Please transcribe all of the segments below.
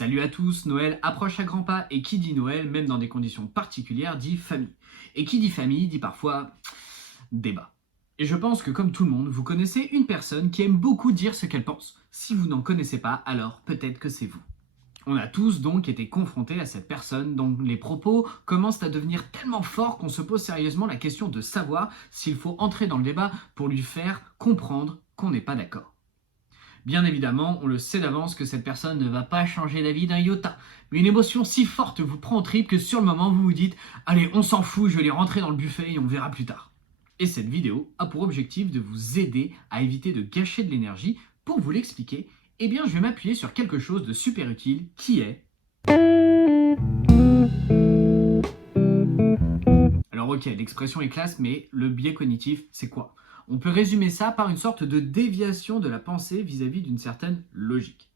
Salut à tous, Noël approche à grands pas et qui dit Noël, même dans des conditions particulières, dit famille. Et qui dit famille dit parfois débat. Et je pense que comme tout le monde, vous connaissez une personne qui aime beaucoup dire ce qu'elle pense. Si vous n'en connaissez pas, alors peut-être que c'est vous. On a tous donc été confrontés à cette personne dont les propos commencent à devenir tellement forts qu'on se pose sérieusement la question de savoir s'il faut entrer dans le débat pour lui faire comprendre qu'on n'est pas d'accord. Bien évidemment, on le sait d'avance que cette personne ne va pas changer d'avis d'un iota, mais une émotion si forte vous prend au trip que sur le moment vous vous dites « Allez, on s'en fout, je vais les rentrer dans le buffet et on verra plus tard ». Et cette vidéo a pour objectif de vous aider à éviter de gâcher de l'énergie. Pour vous l'expliquer, eh bien je vais m'appuyer sur quelque chose de super utile qui est... Alors ok, l'expression est classe, mais le biais cognitif, c'est quoi? On peut résumer ça par une sorte de déviation de la pensée vis-à-vis d'une certaine logique.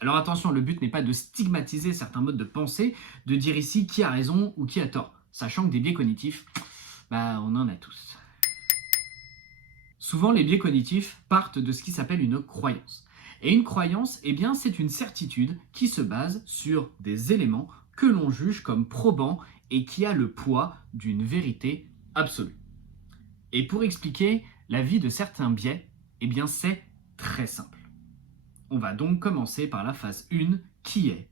Alors attention, le but n'est pas de stigmatiser certains modes de pensée, de dire ici qui a raison ou qui a tort, sachant que des biais cognitifs, on en a tous. Souvent, les biais cognitifs partent de ce qui s'appelle une croyance. Et une croyance, eh bien, c'est une certitude qui se base sur des éléments que l'on juge comme probants et qui a le poids d'une vérité absolue. Et pour expliquer la vie de certains biais, eh bien, c'est très simple. On va donc commencer par la phase 1 qui est...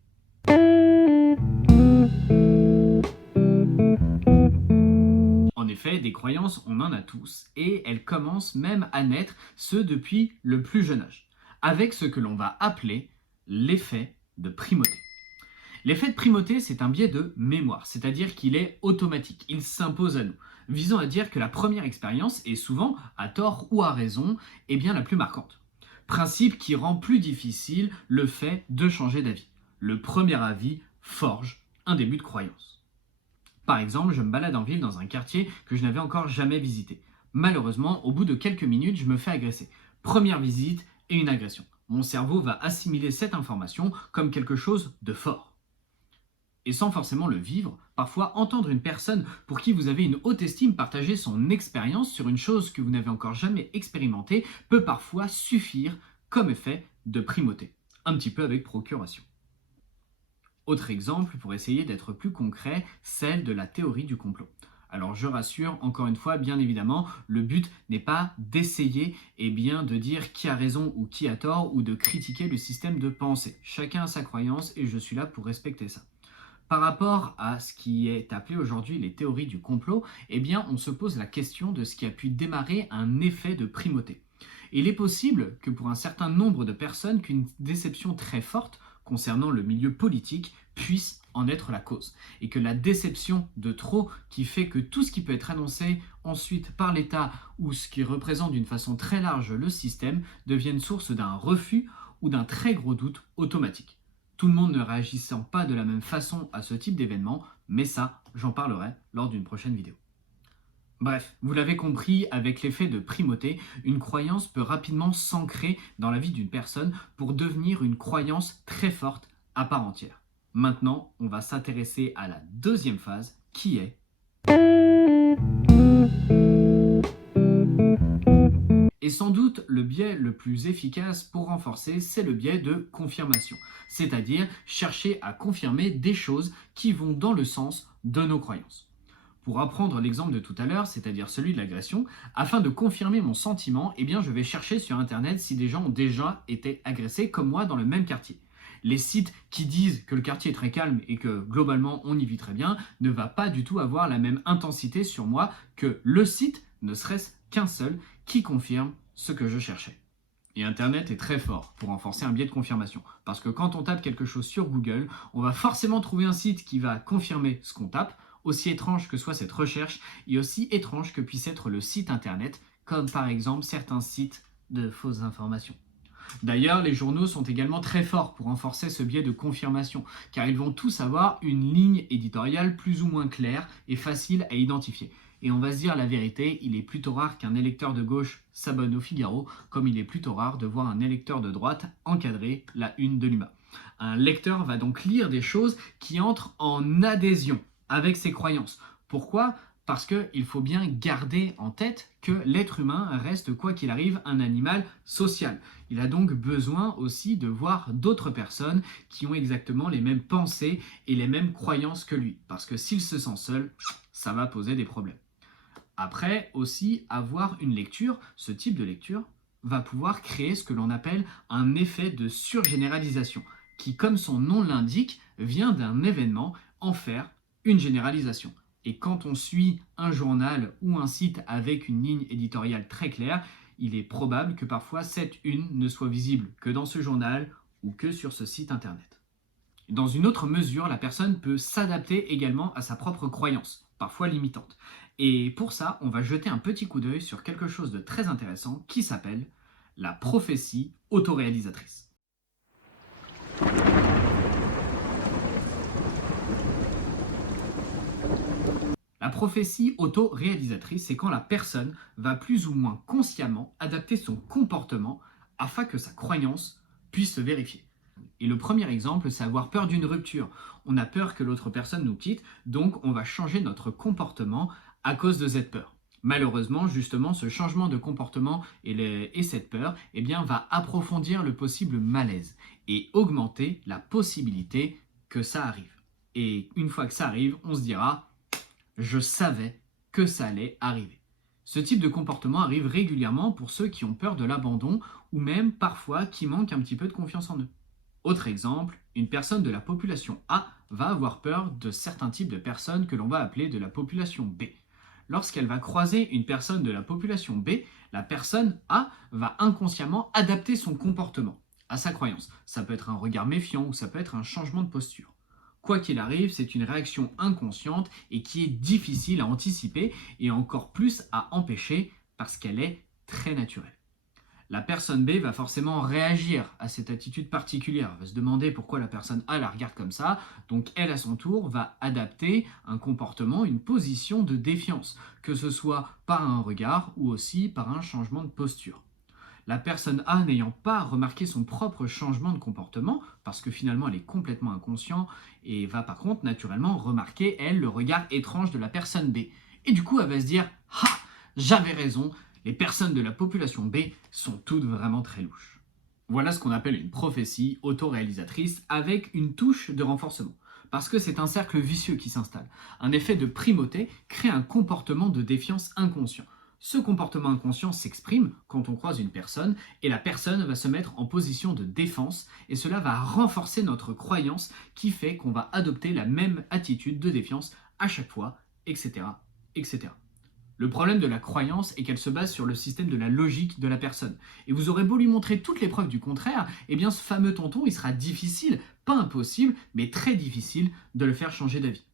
En effet, des croyances, on en a tous, et elles commencent même à naître, ce depuis le plus jeune âge, avec ce que l'on va appeler l'effet de primauté. L'effet de primauté, c'est un biais de mémoire, c'est-à-dire qu'il est automatique, il s'impose à nous, visant à dire que la première expérience est souvent, à tort ou à raison, bien la plus marquante. Principe qui rend plus difficile le fait de changer d'avis. Le premier avis forge un début de croyance. Par exemple, je me balade en ville dans un quartier que je n'avais encore jamais visité. Malheureusement, au bout de quelques minutes, je me fais agresser. Première visite et une agression. Mon cerveau va assimiler cette information comme quelque chose de fort. Et sans forcément le vivre, parfois entendre une personne pour qui vous avez une haute estime partager son expérience sur une chose que vous n'avez encore jamais expérimentée peut parfois suffire comme effet de primauté, un petit peu avec procuration. Autre exemple, pour essayer d'être plus concret, celle de la théorie du complot. Alors je rassure, encore une fois, bien évidemment, le but n'est pas d'essayer de dire qui a raison ou qui a tort ou de critiquer le système de pensée. Chacun a sa croyance et je suis là pour respecter ça. Par rapport à ce qui est appelé aujourd'hui les théories du complot, on se pose la question de ce qui a pu démarrer un effet de primauté. Il est possible que pour un certain nombre de personnes, qu'une déception très forte concernant le milieu politique puisse en être la cause. Et que la déception de trop qui fait que tout ce qui peut être annoncé ensuite par l'État ou ce qui représente d'une façon très large le système devienne source d'un refus ou d'un très gros doute automatique. Tout le monde ne réagissant pas de la même façon à ce type d'événement, mais ça, j'en parlerai lors d'une prochaine vidéo. Bref, vous l'avez compris, avec l'effet de primauté, une croyance peut rapidement s'ancrer dans la vie d'une personne pour devenir une croyance très forte à part entière. Maintenant, on va s'intéresser à la deuxième phase qui est... Et sans doute, le biais le plus efficace pour renforcer, c'est le biais de confirmation. C'est-à-dire chercher à confirmer des choses qui vont dans le sens de nos croyances. Pour apprendre l'exemple de tout à l'heure, c'est-à-dire celui de l'agression, afin de confirmer mon sentiment, je vais chercher sur internet si des gens ont déjà été agressés comme moi dans le même quartier. Les sites qui disent que le quartier est très calme et que globalement on y vit très bien ne va pas du tout avoir la même intensité sur moi que le site, ne serait-ce qu'un seul, qui confirme ce que je cherchais. Et Internet est très fort pour renforcer un biais de confirmation. Parce que quand on tape quelque chose sur Google, on va forcément trouver un site qui va confirmer ce qu'on tape, aussi étrange que soit cette recherche, et aussi étrange que puisse être le site Internet, comme par exemple certains sites de fausses informations. D'ailleurs, les journaux sont également très forts pour renforcer ce biais de confirmation, car ils vont tous avoir une ligne éditoriale plus ou moins claire et facile à identifier. Et on va se dire la vérité, il est plutôt rare qu'un électeur de gauche s'abonne au Figaro, comme il est plutôt rare de voir un électeur de droite encadrer la une de l'UMA. Un lecteur va donc lire des choses qui entrent en adhésion avec ses croyances. Pourquoi ? Parce qu'il faut bien garder en tête que l'être humain reste, quoi qu'il arrive, un animal social. Il a donc besoin aussi de voir d'autres personnes qui ont exactement les mêmes pensées et les mêmes croyances que lui. Parce que s'il se sent seul, ça va poser des problèmes. Après, aussi, avoir une lecture, ce type de lecture, va pouvoir créer ce que l'on appelle un effet de surgénéralisation, qui, comme son nom l'indique, vient d'un événement en faire une généralisation. Et quand on suit un journal ou un site avec une ligne éditoriale très claire, il est probable que parfois cette une ne soit visible que dans ce journal ou que sur ce site internet. Dans une autre mesure, la personne peut s'adapter également à sa propre croyance, parfois limitante. Et pour ça, on va jeter un petit coup d'œil sur quelque chose de très intéressant qui s'appelle la prophétie autoréalisatrice. La prophétie autoréalisatrice, c'est quand la personne va plus ou moins consciemment adapter son comportement afin que sa croyance puisse se vérifier. Et le premier exemple, c'est avoir peur d'une rupture. On a peur que l'autre personne nous quitte, donc on va changer notre comportement à cause de cette peur. Malheureusement, justement, ce changement de comportement et cette peur va approfondir le possible malaise et augmenter la possibilité que ça arrive. Et une fois que ça arrive, on se dira je savais que ça allait arriver. Ce type de comportement arrive régulièrement pour ceux qui ont peur de l'abandon ou même parfois qui manquent un petit peu de confiance en eux. Autre exemple, une personne de la population A va avoir peur de certains types de personnes que l'on va appeler de la population B. Lorsqu'elle va croiser une personne de la population B, la personne A va inconsciemment adapter son comportement à sa croyance. Ça peut être un regard méfiant ou ça peut être un changement de posture. Quoi qu'il arrive, c'est une réaction inconsciente et qui est difficile à anticiper et encore plus à empêcher parce qu'elle est très naturelle. La personne B va forcément réagir à cette attitude particulière, va se demander pourquoi la personne A la regarde comme ça, donc elle à son tour va adapter un comportement, une position de défiance, que ce soit par un regard ou aussi par un changement de posture. La personne A n'ayant pas remarqué son propre changement de comportement, parce que finalement elle est complètement inconsciente, et va par contre naturellement remarquer, elle, le regard étrange de la personne B. Et du coup, elle va se dire « Ah, j'avais raison, les personnes de la population B sont toutes vraiment très louches. » Voilà ce qu'on appelle une prophétie autoréalisatrice avec une touche de renforcement. Parce que c'est un cercle vicieux qui s'installe. Un effet de primauté crée un comportement de défiance inconscient. Ce comportement inconscient s'exprime quand on croise une personne et la personne va se mettre en position de défense et cela va renforcer notre croyance qui fait qu'on va adopter la même attitude de défiance à chaque fois, etc. etc. Le problème de la croyance est qu'elle se base sur le système de la logique de la personne. Et vous aurez beau lui montrer toutes les preuves du contraire, ce fameux tonton, il sera difficile, pas impossible, mais très difficile de le faire changer d'avis.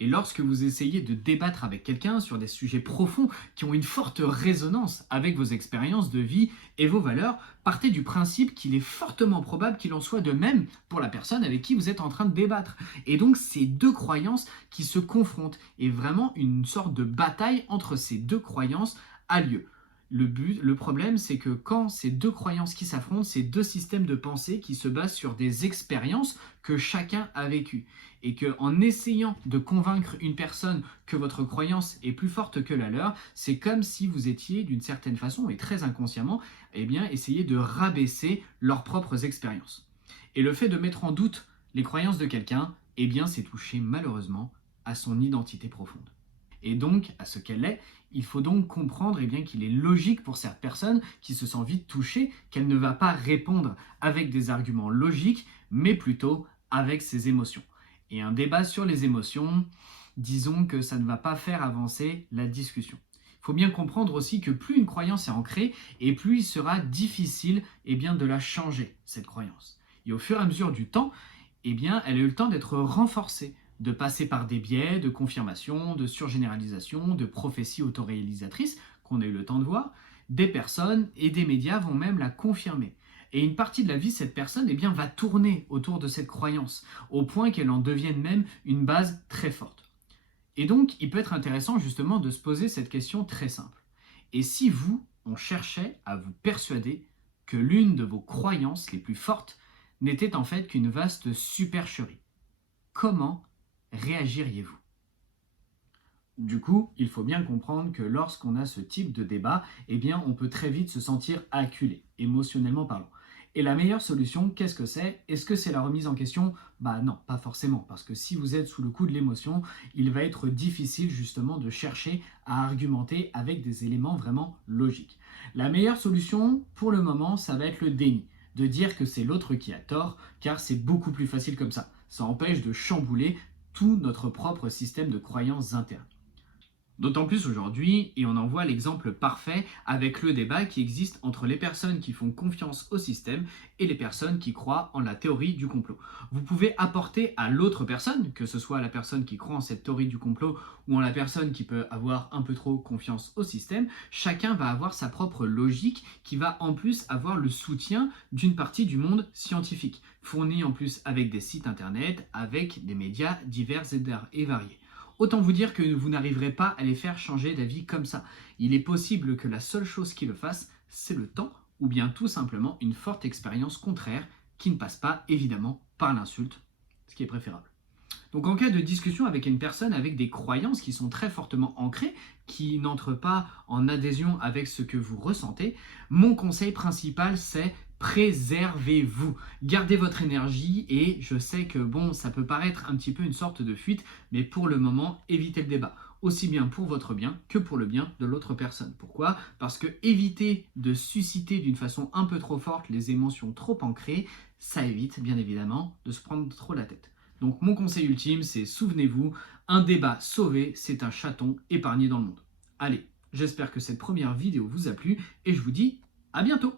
Et lorsque vous essayez de débattre avec quelqu'un sur des sujets profonds qui ont une forte résonance avec vos expériences de vie et vos valeurs, partez du principe qu'il est fortement probable qu'il en soit de même pour la personne avec qui vous êtes en train de débattre. Et donc ces deux croyances qui se confrontent et vraiment une sorte de bataille entre ces deux croyances a lieu. Le problème, c'est que quand ces deux croyances qui s'affrontent, ces deux systèmes de pensée qui se basent sur des expériences que chacun a vécues, et qu'en essayant de convaincre une personne que votre croyance est plus forte que la leur, c'est comme si vous étiez d'une certaine façon, et très inconsciemment, essayer de rabaisser leurs propres expériences. Et le fait de mettre en doute les croyances de quelqu'un, c'est toucher malheureusement à son identité profonde. Et donc à ce qu'elle est, il faut donc comprendre qu'il est logique pour cette personne qui se sent vite touchée qu'elle ne va pas répondre avec des arguments logiques, mais plutôt avec ses émotions. Et un débat sur les émotions, disons que ça ne va pas faire avancer la discussion. Il faut bien comprendre aussi que plus une croyance est ancrée, et plus il sera difficile de la changer, cette croyance. Et au fur et à mesure du temps, elle a eu le temps d'être renforcée, de passer par des biais de confirmation, de surgénéralisation, de prophéties autoréalisatrices qu'on a eu le temps de voir. Des personnes et des médias vont même la confirmer. Et une partie de la vie, cette personne va tourner autour de cette croyance, au point qu'elle en devienne même une base très forte. Et donc, il peut être intéressant justement de se poser cette question très simple. Et si on cherchait à vous persuader que l'une de vos croyances les plus fortes n'était en fait qu'une vaste supercherie, comment réagiriez-vous ? Du coup, il faut bien comprendre que lorsqu'on a ce type de débat, eh bien, on peut très vite se sentir acculé, émotionnellement parlant. Et la meilleure solution, qu'est-ce que c'est? Est-ce que c'est la remise en question? Bah non, pas forcément, parce que si vous êtes sous le coup de l'émotion, il va être difficile justement de chercher à argumenter avec des éléments vraiment logiques. La meilleure solution, pour le moment, ça va être le déni, de dire que c'est l'autre qui a tort, car c'est beaucoup plus facile comme ça. Ça empêche de chambouler tout notre propre système de croyances internes. D'autant plus aujourd'hui, et on en voit l'exemple parfait avec le débat qui existe entre les personnes qui font confiance au système et les personnes qui croient en la théorie du complot. Vous pouvez apporter à l'autre personne, que ce soit la personne qui croit en cette théorie du complot ou en la personne qui peut avoir un peu trop confiance au système, chacun va avoir sa propre logique qui va en plus avoir le soutien d'une partie du monde scientifique, fourni en plus avec des sites internet, avec des médias divers et variés. Autant vous dire que vous n'arriverez pas à les faire changer d'avis comme ça. Il est possible que la seule chose qui le fasse, c'est le temps, ou bien tout simplement une forte expérience contraire qui ne passe pas évidemment par l'insulte, ce qui est préférable. Donc en cas de discussion avec une personne avec des croyances qui sont très fortement ancrées, qui n'entrent pas en adhésion avec ce que vous ressentez, mon conseil principal c'est préservez-vous. Gardez votre énergie et je sais que bon, ça peut paraître un petit peu une sorte de fuite, mais pour le moment, évitez le débat. Aussi bien pour votre bien que pour le bien de l'autre personne. Pourquoi? Parce que éviter de susciter d'une façon un peu trop forte les émotions trop ancrées, ça évite bien évidemment de se prendre trop la tête. Donc mon conseil ultime, c'est souvenez-vous, un débat sauvé, c'est un chaton épargné dans le monde. Allez, j'espère que cette première vidéo vous a plu et je vous dis à bientôt.